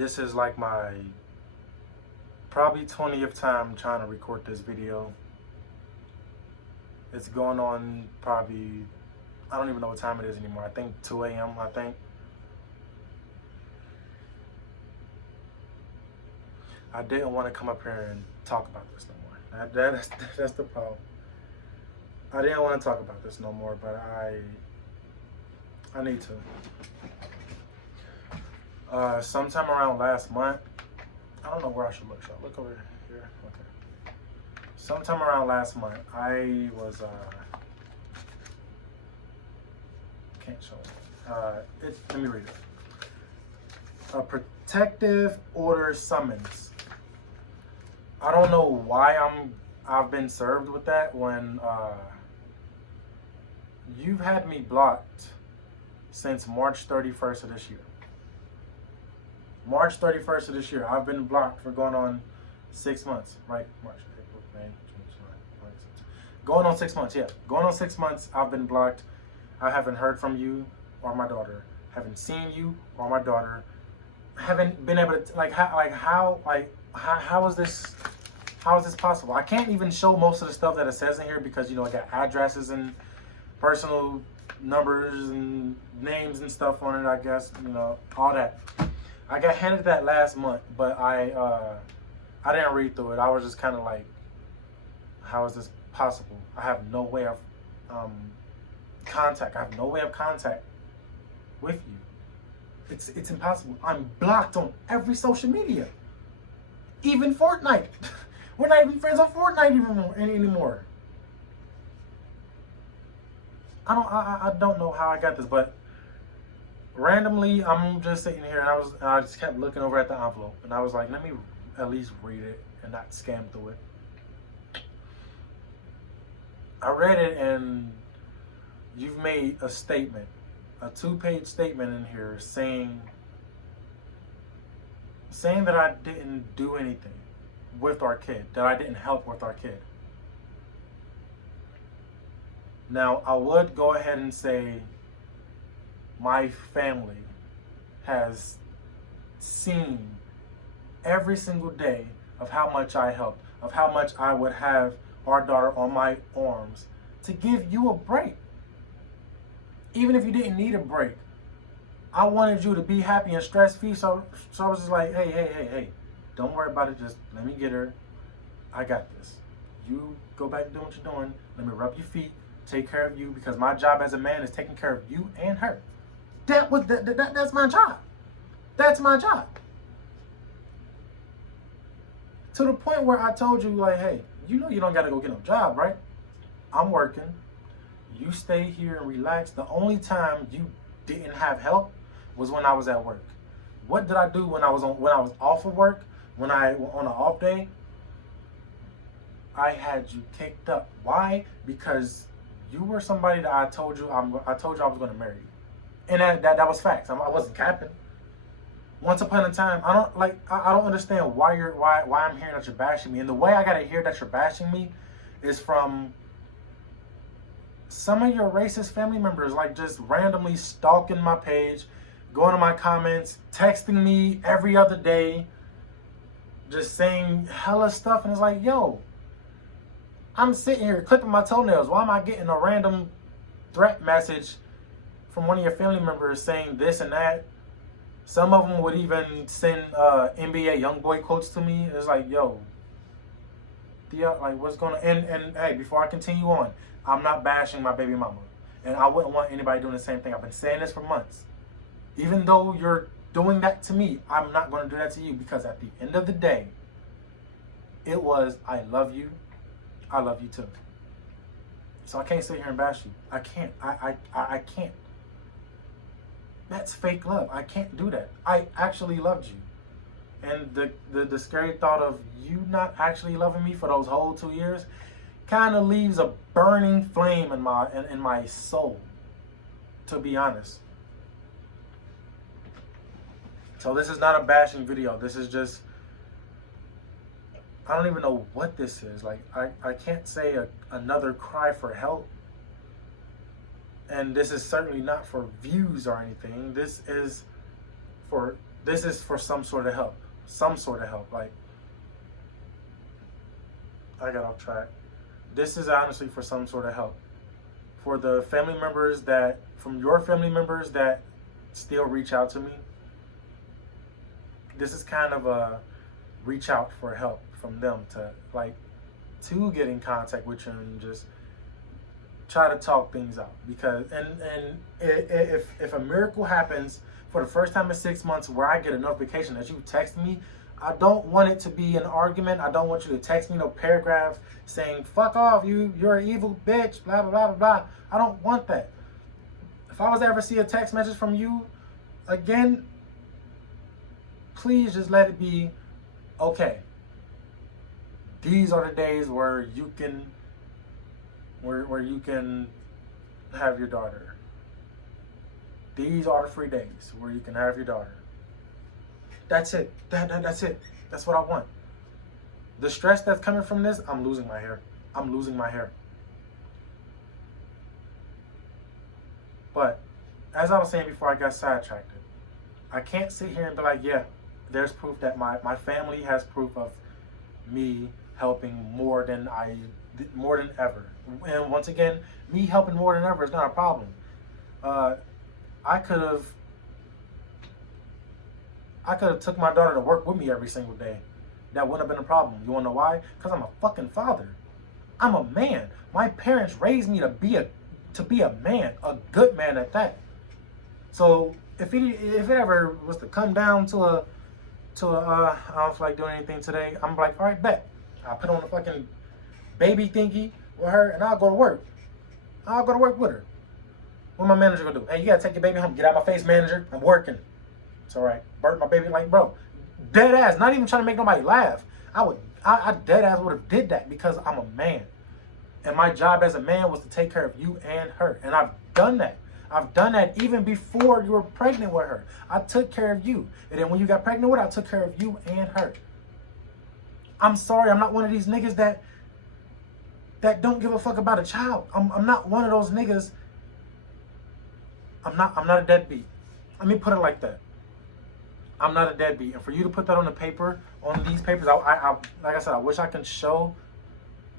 This is like my probably 20th time trying to record this video. It's going on probably, I don't even know what time it is anymore. I think 2 a.m. I think. I didn't want to come up here and talk about this no more. That's the problem. I didn't want to talk about this no more, but I need to. Sometime around last month, I don't know where I should look. Should I look over here? Okay. Sometime around last month, I was can't show it. Let me read it. A protective order summons. I don't know why I've been served with that when you've had me blocked since March 31st of this year. March 31st of this year, I've been blocked for going on 6 months, right? March, April, May, June, July, August, September. Going on 6 months, yeah. Going on 6 months, I've been blocked. I haven't heard from you or my daughter. Haven't seen you or my daughter. Haven't been able to, how is this possible? I can't even show most of the stuff that it says in here because, I got addresses and personal numbers and names and stuff on it, I guess, all that. I got handed that last month, but I didn't read through it. I was just kind of like, how is this possible? I have no way of contact. I have no way of contact with you. It's impossible. I'm blocked on every social media. Even Fortnite. We're not even friends on Fortnite anymore. I don't know how I got this, but randomly I'm just sitting here and I just kept looking over at the envelope and I was like, let me at least read it and not scan through it. I read it and you've made a statement, a 2-page statement in here saying that I didn't do anything with our kid, that I didn't help with our kid. Now, I would go ahead and say my family has seen every single day of how much I helped, of how much I would have our daughter on my arms to give you a break. Even if you didn't need a break, I wanted you to be happy and stress-free, so I was just like, hey, don't worry about it, just let me get her. I got this. You go back to doing what you're doing. Let me rub your feet, take care of you, because my job as a man is taking care of you and her. That's my job. That's my job. To the point where I told you, like, hey, you don't got to go get no job, right? I'm working. You stay here and relax. The only time you didn't have help was when I was at work. What did I do when I was off of work? On an off day, I had you kicked up. Why? Because you were somebody that I told you I was going to marry you. And that was facts. I wasn't capping. Once upon a time, I don't understand why I'm hearing that you're bashing me. And the way I gotta hear that you're bashing me is from some of your racist family members, like just randomly stalking my page, going to my comments, texting me every other day, just saying hella stuff. And it's like, yo, I'm sitting here clipping my toenails. Why am I getting a random threat message from one of your family members saying this and that? Some of them would even send NBA YoungBoy quotes to me. It's like, yo, what's going on? And hey, before I continue on, I'm not bashing my baby mama. And I wouldn't want anybody doing the same thing. I've been saying this for months. Even though you're doing that to me, I'm not going to do that to you, because at the end of the day, it was, I love you too. So I can't sit here and bash you. I can't. I can't. That's fake love. I can't do that. I actually loved you. And the scary thought of you not actually loving me for those whole 2 years kind of leaves a burning flame in my soul, to be honest. So this is not a bashing video. This is just, I don't even know what this is. Like, I can't say another cry for help. And this is certainly not for views or anything. This this is for some sort of help. Some sort of help. Like, I got off track. This is honestly for some sort of help. For the family members that, from your family members that still reach out to me, this is kind of a reach out for help from them to, like, to get in contact with you and just try to talk things out. Because, and if a miracle happens for the first time in 6 months where I get a notification that you text me, I don't want it to be an argument. I don't want you to text me no paragraph saying, fuck off, you're an evil bitch, blah, blah, blah, blah, blah. I don't want that. If I was to ever see a text message from you again, please just let it be, okay, these are the days where you can, where you can have your daughter. These are the free days where you can have your daughter. That's it. That's it. That's what I want. The stress that's coming from this, I'm losing my hair. I'm losing my hair. But as I was saying before I got sidetracked, I can't sit here and be like, yeah, there's proof that my family has proof of me helping more than ever. And once again, me helping more than ever is not a problem. I could have took my daughter to work with me every single day. That wouldn't have been a problem. You wanna know why? Because I'm a fucking father. I'm a man. My parents raised me to be a man, a good man at that. So if it ever was to come down to a I don't feel like doing anything today, I'm like, all right, bet. I'll put on the fucking baby thingy with her and I'll go to work. I'll go to work with her. What my manager gonna do? Hey, you gotta take your baby home. Get out my face, manager. I'm working. It's all right. Bert, my baby, like, bro, dead ass. Not even trying to make nobody laugh. I dead ass would have did that because I'm a man, and my job as a man was to take care of you and her, and I've done that. I've done that even before you were pregnant with her. I took care of you, and then when you got pregnant with her, I took care of you and her. I'm sorry, I'm not one of these niggas that don't give a fuck about a child. I'm not one of those niggas. I'm not a deadbeat. Let me put it like that. I'm not a deadbeat. And for you to put that on the paper, on these papers, I like I said, I wish I could show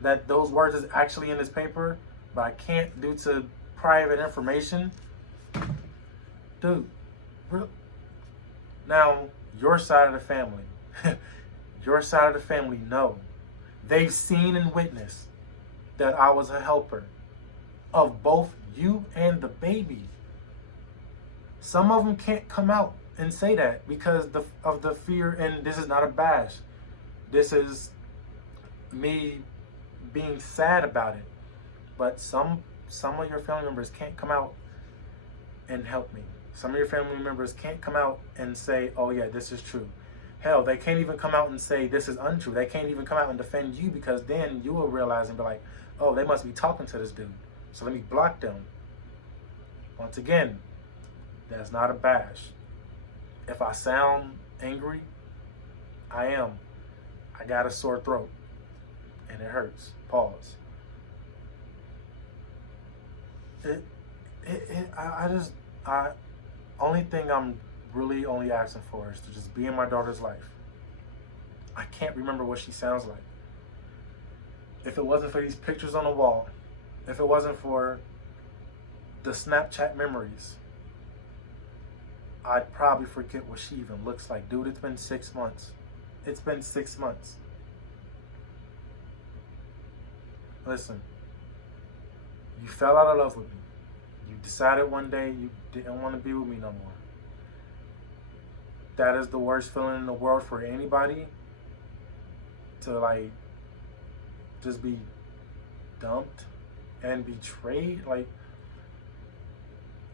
that those words is actually in this paper, but I can't due to private information. Dude, now your side of the family, your side of the family know. They've seen and witnessed that I was a helper of both you and the baby. Some of them can't come out and say that because of the fear, and this is not a bash. This is me being sad about it. But some of your family members can't come out and help me. Some of your family members can't come out and say, oh yeah, this is true. Hell, they can't even come out and say this is untrue. They can't even come out and defend you, because then you will realize and be like, oh, they must be talking to this dude. So let me block them. Once again, that's not a bash. If I sound angry, I am. I got a sore throat and it hurts. Pause. Only thing I'm really only asking for is to just be in my daughter's life. I can't remember what she sounds like. If it wasn't for these pictures on the wall, if it wasn't for the Snapchat memories, I'd probably forget what she even looks like. Dude, it's been 6 months. It's been 6 months. Listen, you fell out of love with me. You decided one day you didn't want to be with me no more. That is the worst feeling in the world for anybody, to like just be dumped and betrayed. Like,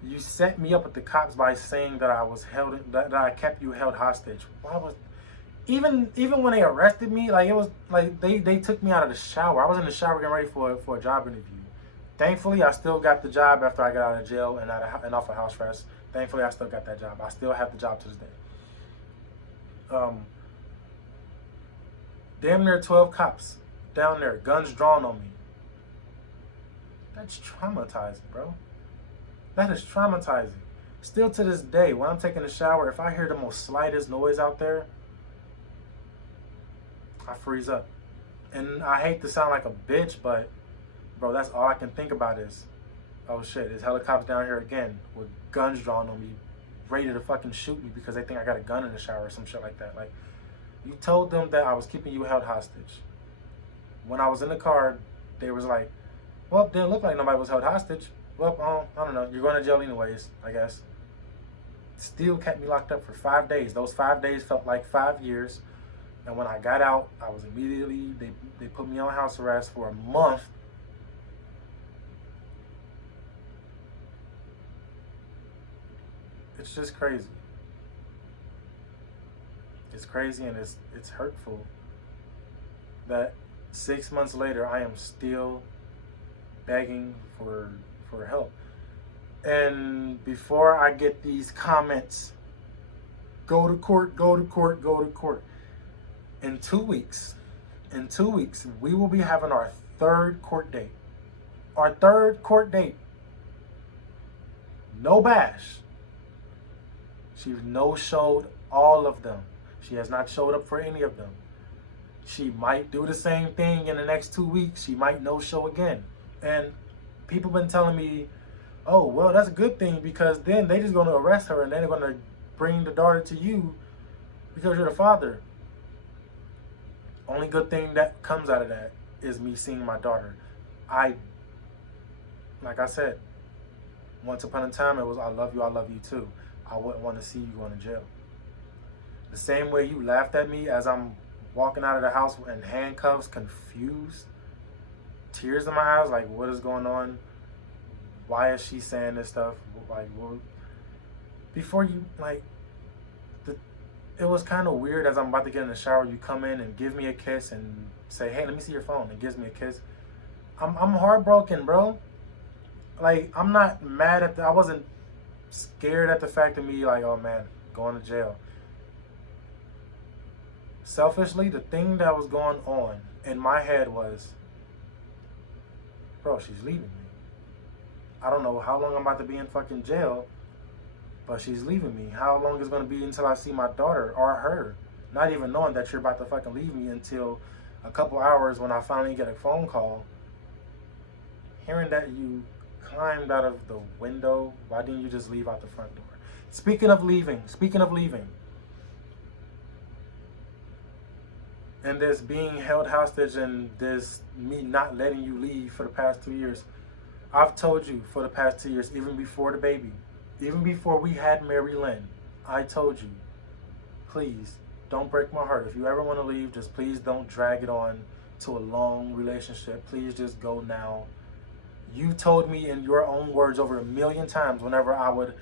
you set me up with the cops by saying that I was that I kept you held hostage. Why was even when they arrested me, like, it was like they took me out of the shower. I was in the shower getting ready for a job interview. Thankfully, I still got the job after I got out of jail and off of house arrest. Thankfully, I still got that job. I still have the job to this day. Damn near 12 cops down there, guns drawn on me. That's traumatizing, bro. That is traumatizing. Still to this day, when I'm taking a shower, if I hear the most slightest noise out there, I freeze up. And I hate to sound like a bitch, but bro, that's all I can think about is, oh shit, there's helicopters down here again with guns drawn on me, ready to fucking shoot me because they think I got a gun in the shower or some shit like that. Like, you told them that I was keeping you held hostage. When I was in the car, they was like, well, it didn't look like nobody was held hostage. Well, I don't know. You're going to jail anyways, I guess. Still kept me locked up for 5 days. Those 5 days felt like 5 years. And when I got out, I was immediately, they put me on house arrest for a month. It's just crazy. It's crazy, and it's hurtful that 6 months later I am still begging for help. And before I get these comments, go to court, go to court, go to court. In 2 weeks, we will be having our third court date. Our third court date. No bash. She's no-showed all of them. She has not showed up for any of them. She might do the same thing in the next 2 weeks. She might no-show again. And people been telling me, oh, well, that's a good thing because then they just going to arrest her and then they're going to bring the daughter to you because you're the father. Only good thing that comes out of that is me seeing my daughter. Like I said, once upon a time it was, I love you too. I wouldn't want to see you going to jail. The same way you laughed at me as I'm walking out of the house in handcuffs, confused, tears in my eyes, like, what is going on? Why is she saying this stuff? Like, well, before you, like, it was kind of weird as I'm about to get in the shower, you come in and give me a kiss and say, hey, let me see your phone, and gives me a kiss. I'm heartbroken, bro. Like, I'm not mad at I wasn't scared at the fact of me, like, oh man, going to jail. Selfishly, the thing that was going on in my head was, bro, she's leaving me. I don't know how long I'm about to be in fucking jail, but she's leaving me. How long is it going to be until I see my daughter or her? Not even knowing that you're about to fucking leave me until a couple hours when I finally get a phone call. Hearing that you climbed out of the window, why didn't you just leave out the front door? Speaking of leaving. And this being held hostage and this me not letting you leave for the past 2 years. I've told you for the past 2 years, even before the baby, even before we had Mary Lynn, I told you, please don't break my heart. If you ever want to leave, just please don't drag it on to a long relationship. Please just go now. You told me in your own words over 1,000,000 times whenever I would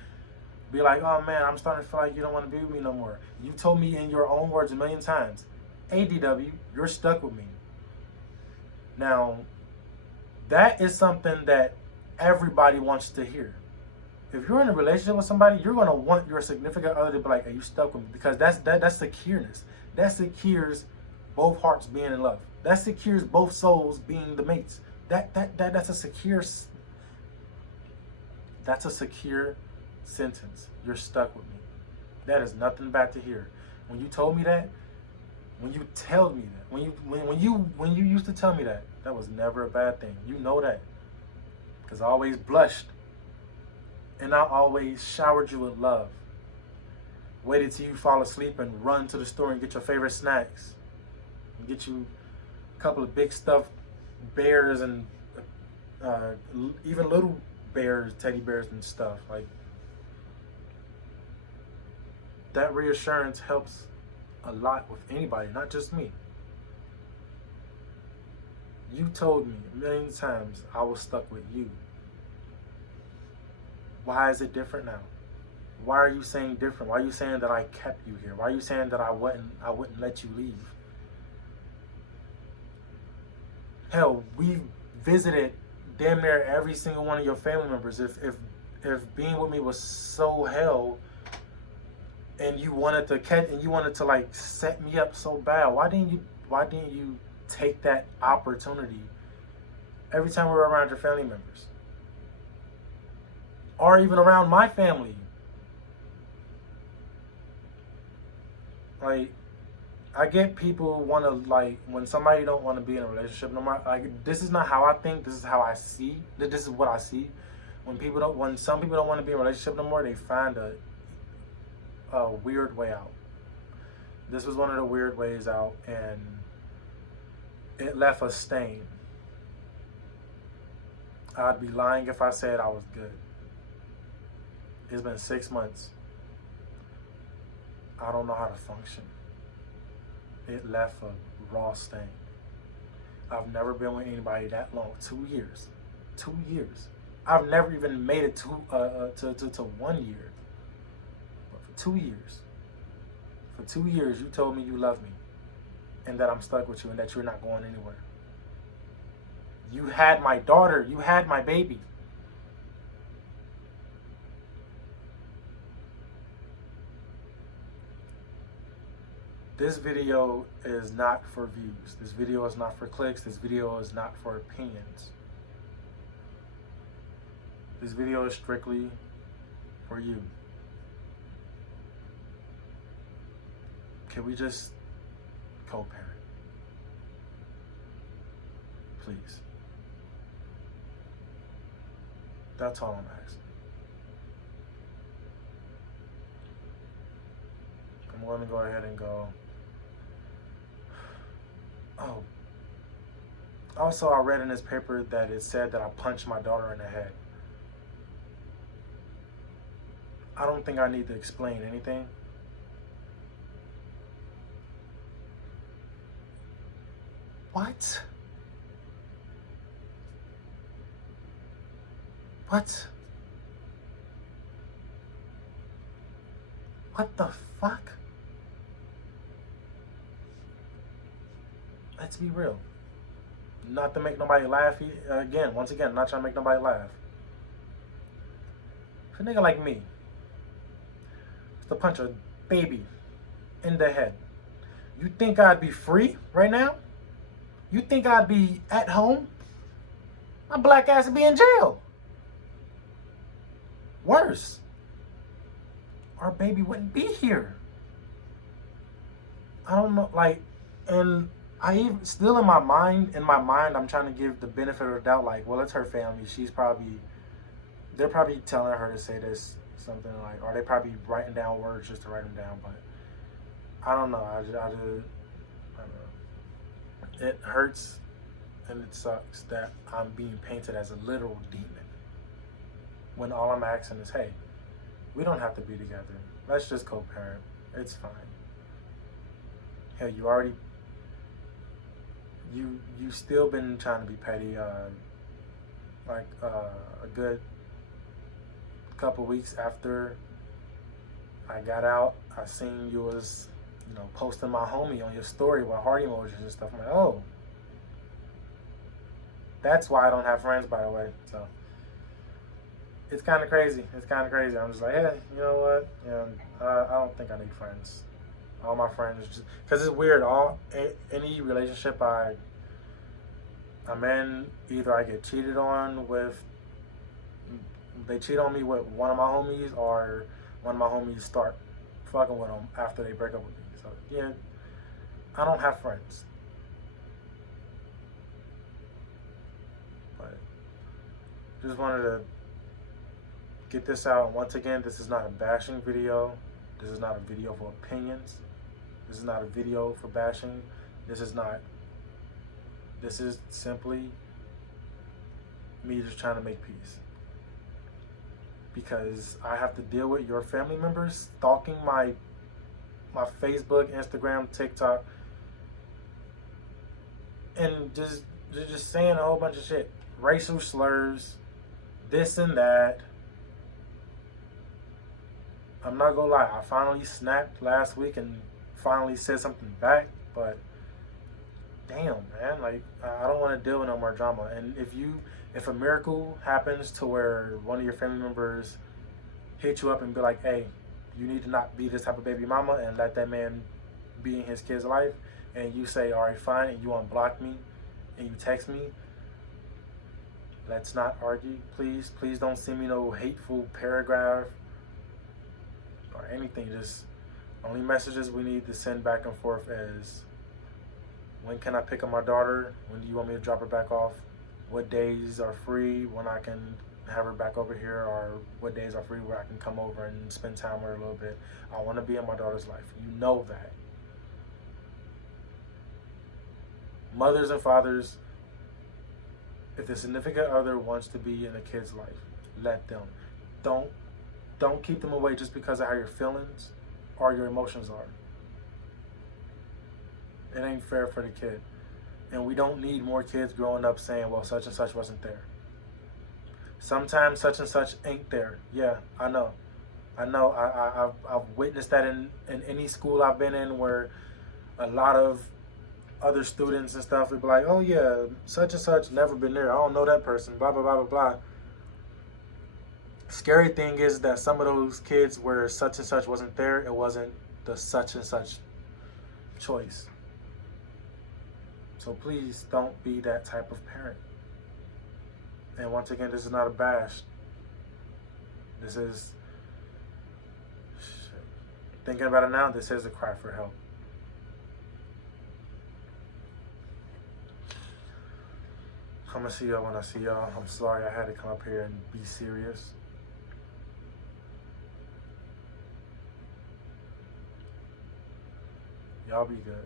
be like, oh man, I'm starting to feel like you don't want to be with me no more. You told me in your own words 1,000,000 times, ADW, you're stuck with me. Now, that is something that everybody wants to hear. If you're in a relationship with somebody, you're going to want your significant other to be like, hey, you stuck with me. Because that's secureness. That secures both hearts being in love. That secures both souls being the mates. That's a secure sentence. You're stuck with me. That is nothing bad to hear. When you told me that, when you tell me that, when you used to tell me that, that was never a bad thing. You know that. Because I always blushed. And I always showered you with love. Waited till you fall asleep and run to the store and get your favorite snacks. And get you a couple of big stuffed bears and even little bears, teddy bears and stuff. Like, that reassurance helps a lot with anybody, not just me. You told me 1,000,000 times I was stuck with you. Why is it different now? Why are you saying different? Why are you saying that I kept you here? Why are you saying that I wouldn't let you leave? Hell, we've visited damn near every single one of your family members. If being with me was so hell, and you wanted to like set me up so bad, why didn't you take that opportunity every time we were around your family members? Or even around my family. like, I get people want to, like, when somebody don't want to be in a relationship no more. Like, this is not how I think. This is how I see. This is what I see. When some people don't want to be in a relationship no more, they find a weird way out. This was one of the weird ways out, and it left a stain. I'd be lying if I said I was good. It's been 6 months. I don't know how to function. It left a raw stain. I've never been with anybody that long. 2 years. 2 years. I've never even made it to 1 year. But for 2 years. For 2 years, you told me you love me. And that I'm stuck with you and that you're not going anywhere. You had my daughter. You had my baby. This video is not for views. This video is not for clicks. This video is not for opinions. This video is strictly for you. Can we just co-parent? Please. That's all I'm asking. I'm going to go ahead and go. Oh. Also, I read in this paper that it said that I punched my daughter in the head. I don't think I need to explain anything. What? What? What the fuck? Let's be real. Not to make nobody laugh. Once again, not trying to make nobody laugh. For a nigga like me, to punch a baby in the head, you think I'd be free right now? You think I'd be at home? My black ass would be in jail. Worse, our baby wouldn't be here. I don't know, like, and I even still in my mind, I'm trying to give the benefit of the doubt, like, well, it's her family. They're probably telling her to say this, something like, or they probably writing down words just to write them down, but I don't know. I don't know. It hurts and it sucks that I'm being painted as a literal demon. When all I'm asking is, hey, we don't have to be together. Let's just co-parent. It's fine. Hell, you still been trying to be petty. A good couple weeks after I got out, I seen you was, posting my homie on your story with heart emojis and stuff. I'm like, oh, that's why I don't have friends, by the way. So it's kind of crazy. I'm just like, hey, you know what? I don't think I need friends. All my friends, just because it's weird. Any relationship I'm in, either I get cheated on with, they cheat on me with one of my homies, or one of my homies start fucking with them after they break up with me. So yeah, I don't have friends. But just wanted to get this out. Once again, this is not a bashing video. This is not a video for opinions. This is not a video for bashing. This is simply me just trying to make peace. Because I have to deal with your family members stalking my Facebook, Instagram, TikTok, and just saying a whole bunch of shit. Racial slurs, this and that. I'm not gonna lie, I finally snapped last week and finally said something back, but damn, man, like, I don't want to deal with no more drama. And if a miracle happens to where one of your family members hit you up and be like, hey, you need to not be this type of baby mama and let that man be in his kid's life, and you say, all right, fine, and you unblock me and you text me, let's not argue, please. Please don't send me no hateful paragraph or anything. Just Only messages we need to send back and forth is, when can I pick up my daughter? When do you want me to drop her back off? What days are free when I can have her back over here? Or what days are free where I can come over and spend time with her a little bit? I want to be in my daughter's life. You know that. Mothers and fathers, if the significant other wants to be in a kid's life, let them. Don't keep them away just because of how your feelings or your emotions are. It ain't fair for the kid. And we don't need more kids growing up saying, well, such and such wasn't there. Sometimes such and such ain't there. Yeah, I know. I've witnessed that in any school I've been in, where a lot of other students and stuff would be like, oh yeah, such and such never been there. I don't know that person, blah, blah, blah, blah, blah. Scary thing is that some of those kids where such and such wasn't there, it wasn't the such and such choice. So please don't be that type of parent. And once again, this is not a bash. This is, thinking about it now, this is a cry for help. I'm gonna see y'all when I see y'all. I'm sorry I had to come up here and be serious. Y'all be good.